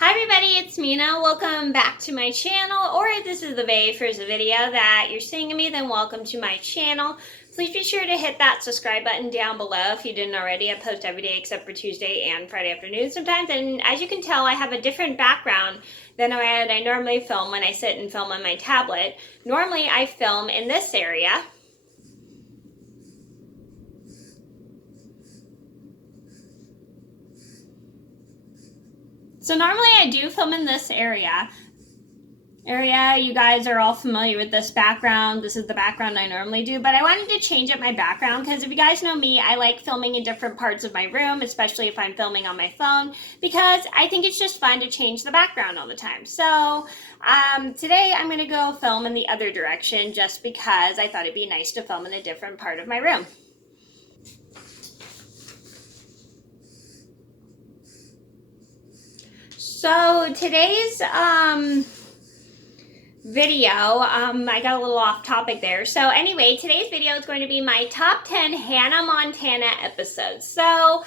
Hi everybody, it's Mena. Welcome back to my channel, or if this is the very first video that you're seeing of me, then welcome to my channel. Please be sure to hit that subscribe button down below if you didn't already. I post every day except for Tuesday and Friday afternoon sometimes, and as you can tell, I have a different background than I normally film when I sit and film on my tablet. Normally I film in this area. So normally I do film in this area. You guys are all familiar with this background. This is the background I normally do, but I wanted to change up my background because if you guys know me, I like filming in different parts of my room, especially if I'm filming on my phone, because I think it's just fun to change the background all the time. So today I'm going to go film in the other direction just because I thought it'd be nice to film in a different part of my room. So today's video, I got a little off topic there. So anyway, today's video is going to be my top 10 Hannah Montana episodes. So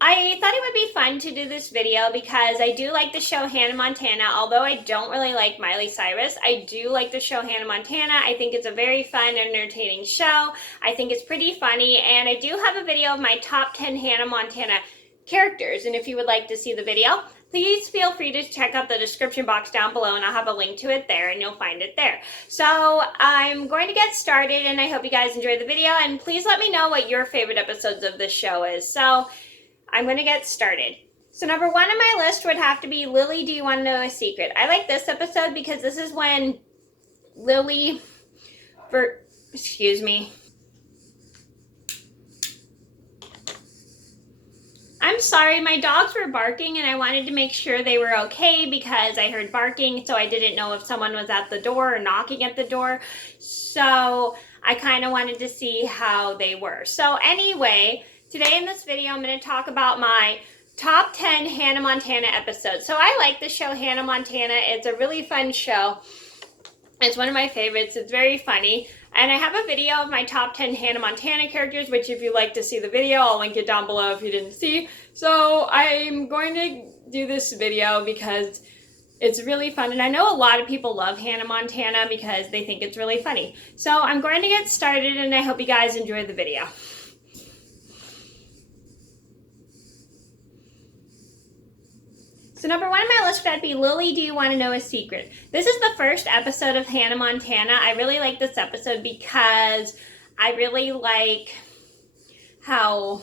I thought it would be fun to do this video because I do like the show Hannah Montana. Although I don't really like Miley Cyrus, I do like the show Hannah Montana. I think it's a very fun, entertaining show. I think it's pretty funny, and I do have a video of my top 10 Hannah Montana characters, and if you would like to see the video, please feel free to check out the description box down below, and I'll have a link to it there, and you'll find it there. So I'm going to get started, and I hope you guys enjoyed the video, and please let me know what your favorite episodes of this show is. So I'm going to get started. So number one on my list would have to be Lily, Do You Want to Know a Secret? I like this episode because this is when Lily, I'm sorry, my dogs were barking and I wanted to make sure they were okay because I heard barking, so I didn't know if someone was at the door or knocking at the door. So I kind of wanted to see how they were. So anyway, today in this video, I'm going to talk about my top 10 Hannah Montana episodes. So I like the show Hannah Montana. It's a really fun show. It's one of my favorites. It's very funny. And I have a video of my top 10 Hannah Montana characters, which if you'd like to see the video, I'll link it down below if you didn't see. So I'm going to do this video because it's really fun. And I know a lot of people love Hannah Montana because they think it's really funny. So I'm going to get started, and I hope you guys enjoy the video. So number one on my list would be Lily, Do You Want to Know a Secret? This is the first episode of Hannah Montana. I really like this episode because I really like how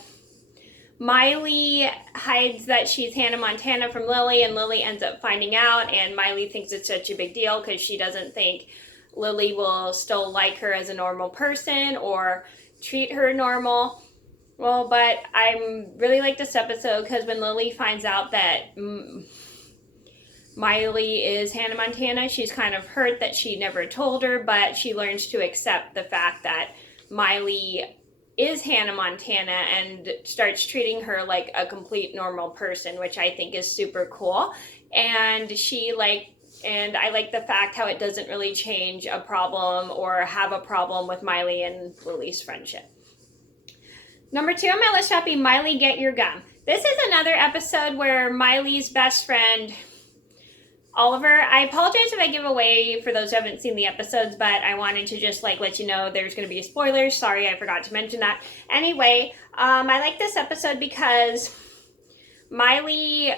Miley hides that she's Hannah Montana from Lily, and Lily ends up finding out, and Miley thinks it's such a big deal because she doesn't think Lily will still like her as a normal person or treat her normal. Well, but I really like this episode because when Lily finds out that Miley is Hannah Montana, she's kind of hurt that she never told her, but she learns to accept the fact that Miley is Hannah Montana and starts treating her like a complete normal person, which I think is super cool. And I like the fact how it doesn't really change a problem or have a problem with Miley and Lily's friendship. Number two on my list would be Miley, Get Your Gum. This is another episode where Miley's best friend, Oliver, I apologize if I give away for those who haven't seen the episodes, but I wanted to just let you know there's going to be spoilers. Sorry, I forgot to mention that. Anyway, I like this episode because Miley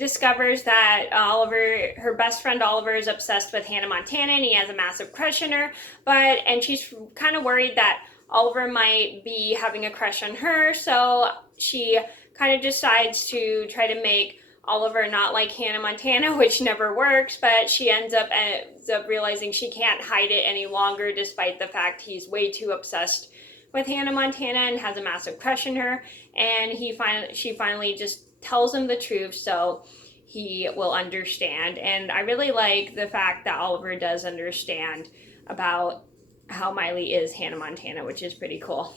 discovers that her best friend Oliver is obsessed with Hannah Montana, and he has a massive crush on her, and she's kind of worried that Oliver might be having a crush on her, so she kind of decides to try to make Oliver not like Hannah Montana, which never works, but she ends up realizing she can't hide it any longer despite the fact he's way too obsessed with Hannah Montana and has a massive crush on her, and she finally just tells him the truth so he will understand. And I really like the fact that Oliver does understand about how Miley is Hannah Montana, which is pretty cool.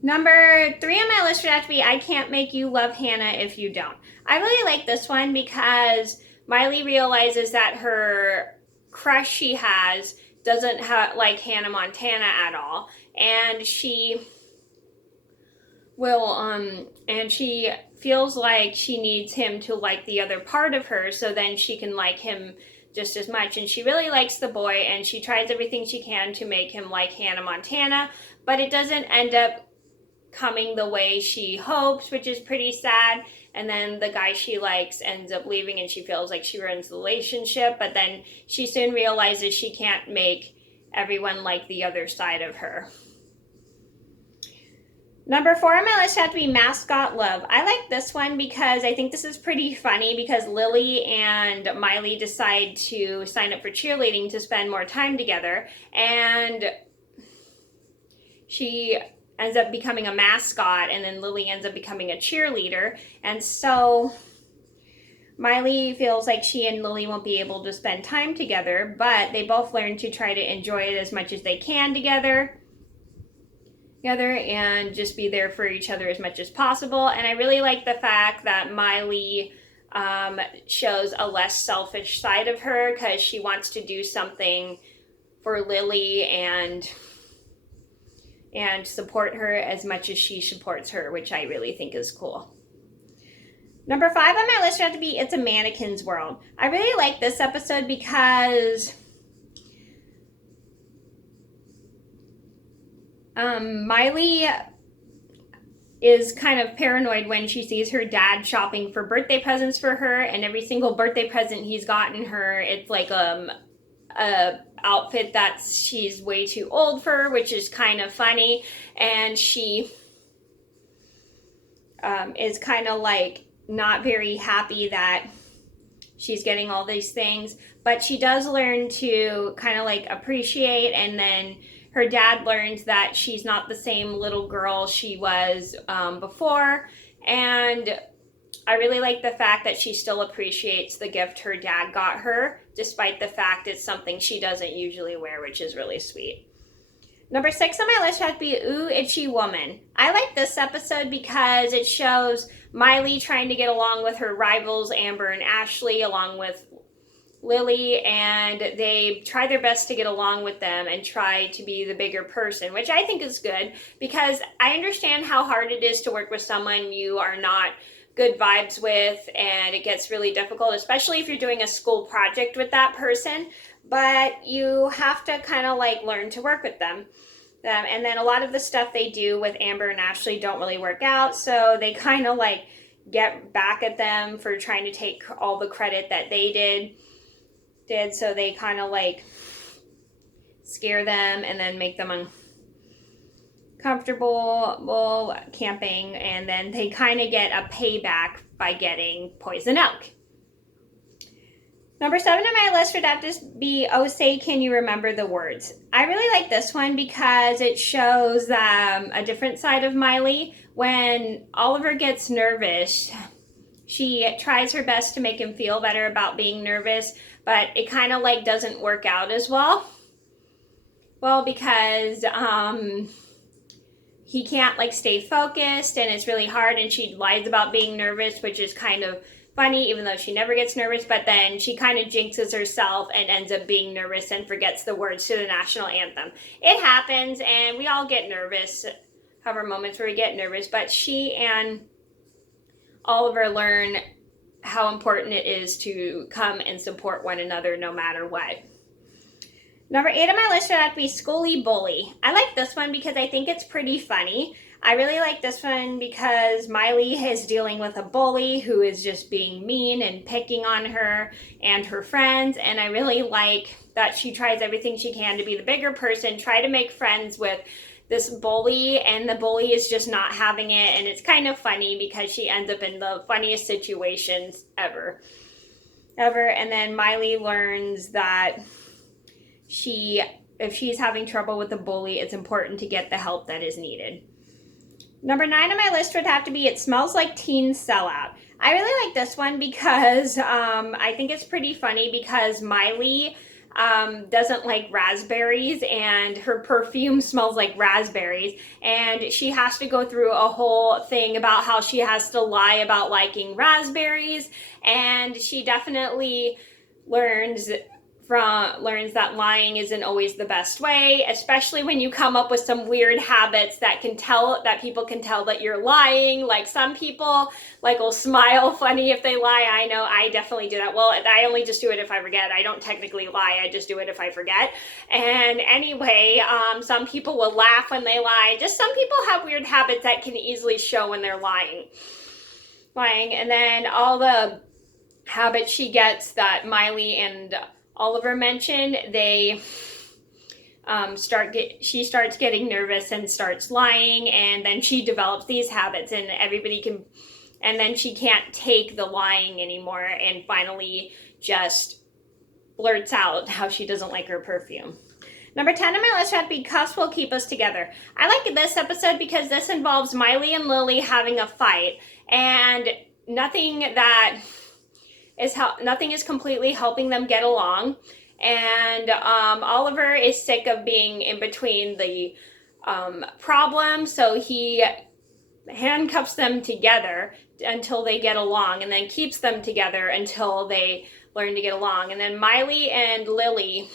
Number three on my list would have to be I Can't Make You Love Hannah If You Don't. I really like this one because Miley realizes that her crush she has doesn't like Hannah Montana at all, and she and she feels like she needs him to like the other part of her, so then she can like him just as much. And she really likes the boy, and she tries everything she can to make him like Hannah Montana, but it doesn't end up coming the way she hopes, which is pretty sad. And then the guy she likes ends up leaving, and she feels like she ruins the relationship, but then she soon realizes she can't make everyone like the other side of her. Number 4 on my list had to be Mascot Love. I like this one because I think this is pretty funny, because Lily and Miley decide to sign up for cheerleading to spend more time together, and she ends up becoming a mascot, and then Lily ends up becoming a cheerleader. And so Miley feels like she and Lily won't be able to spend time together, but they both learn to try to enjoy it as much as they can together and just be there for each other as much as possible. And I really like the fact that Miley shows a less selfish side of her, because she wants to do something for Lily and support her as much as she supports her, which I really think is cool. Number 5 on my list had to be It's a Mannequin's World. I really like this episode because Miley is kind of paranoid when she sees her dad shopping for birthday presents for her, and every single birthday present he's gotten her, it's like a outfit that she's way too old for, which is kind of funny. And she is kind of like not very happy that she's getting all these things, but she does learn to kind of like appreciate. And then her dad learns that she's not the same little girl she was before. And I really like the fact that she still appreciates the gift her dad got her, despite the fact it's something she doesn't usually wear, which is really sweet. Number 6 on my list had to be Ooh, Itchy Woman. I like this episode because it shows Miley trying to get along with her rivals, Amber and Ashley, along with Lily, and they try their best to get along with them and try to be the bigger person, which I think is good, because I understand how hard it is to work with someone you are not good vibes with, and it gets really difficult, especially if you're doing a school project with that person, but you have to kind of like learn to work with them. And then a lot of the stuff they do with Amber and Ashley don't really work out, so they kind of like get back at them for trying to take all the credit that they did. So they kind of like scare them and then make them uncomfortable camping, and then they kind of get a payback by getting poison oak. Number 7 on my list would have to be Oh Say Can You Remember the Words. I really like this one because it shows a different side of Miley. When Oliver gets nervous, she tries her best to make him feel better about being nervous, but it kind of like doesn't work out as well. Well, because he can't like stay focused, and it's really hard, and she lies about being nervous, which is kind of funny, even though she never gets nervous. But then she kind of jinxes herself and ends up being nervous and forgets the words to the national anthem. It happens, and we all get nervous, have our moments where we get nervous, but she and Oliver learn how important it is to come and support one another no matter what. Number 8 on my list would have to be Schooly Bully. I like this one because I think it's pretty funny. I really like this one because Miley is dealing with a bully who is just being mean and picking on her and her friends, and I really like that she tries everything she can to be the bigger person, try to make friends with this bully, and the bully is just not having it, and it's kind of funny because she ends up in the funniest situations ever. And then Miley learns that if she's having trouble with the bully, it's important to get the help that is needed. Number 9 on my list would have to be It Smells Like Teen Sellout. I really like this one because I think it's pretty funny because Miley doesn't like raspberries, and her perfume smells like raspberries, and she has to go through a whole thing about how she has to lie about liking raspberries, and she definitely learns learns that lying isn't always the best way, especially when you come up with some weird habits that people can tell that you're lying. Like some people like will smile funny if they lie. I know I definitely do that. Well, I only just do it if I forget. I don't technically lie. I just do it if I forget. And anyway, some people will laugh when they lie. Just some people have weird habits that can easily show when they're lying. And then all the habits she gets that Miley and Oliver mentioned, they she starts getting nervous and starts lying, and then she develops these habits, and then she can't take the lying anymore, and finally just blurts out how she doesn't like her perfume. Number 10 on my list had to be Cuffs Will Keep Us Together. I like this episode because this involves Miley and Lily having a fight, and nothing is completely helping them get along. And Oliver is sick of being in between the problems, so he handcuffs them together until they get along, and then keeps them together until they learn to get along. And then Miley and Lily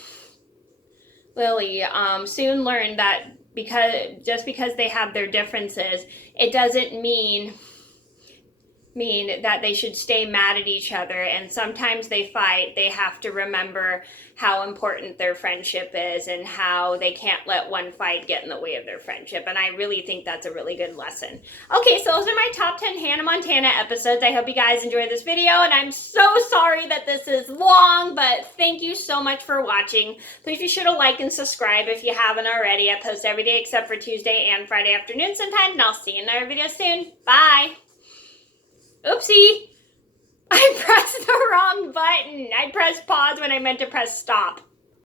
soon learn that because they have their differences, it doesn't mean that they should stay mad at each other. And sometimes they fight. They have to remember how important their friendship is and how they can't let one fight get in the way of their friendship. And I really think that's a really good lesson. Okay, so those are my top 10 Hannah Montana episodes. I hope you guys enjoyed this video, and I'm so sorry that this is long, but thank you so much for watching. Please be sure to like and subscribe if you haven't already. I post every day except for Tuesday and Friday afternoon sometimes, and I'll see you in another video soon. Bye! Oopsie! I pressed the wrong button. I pressed pause when I meant to press stop.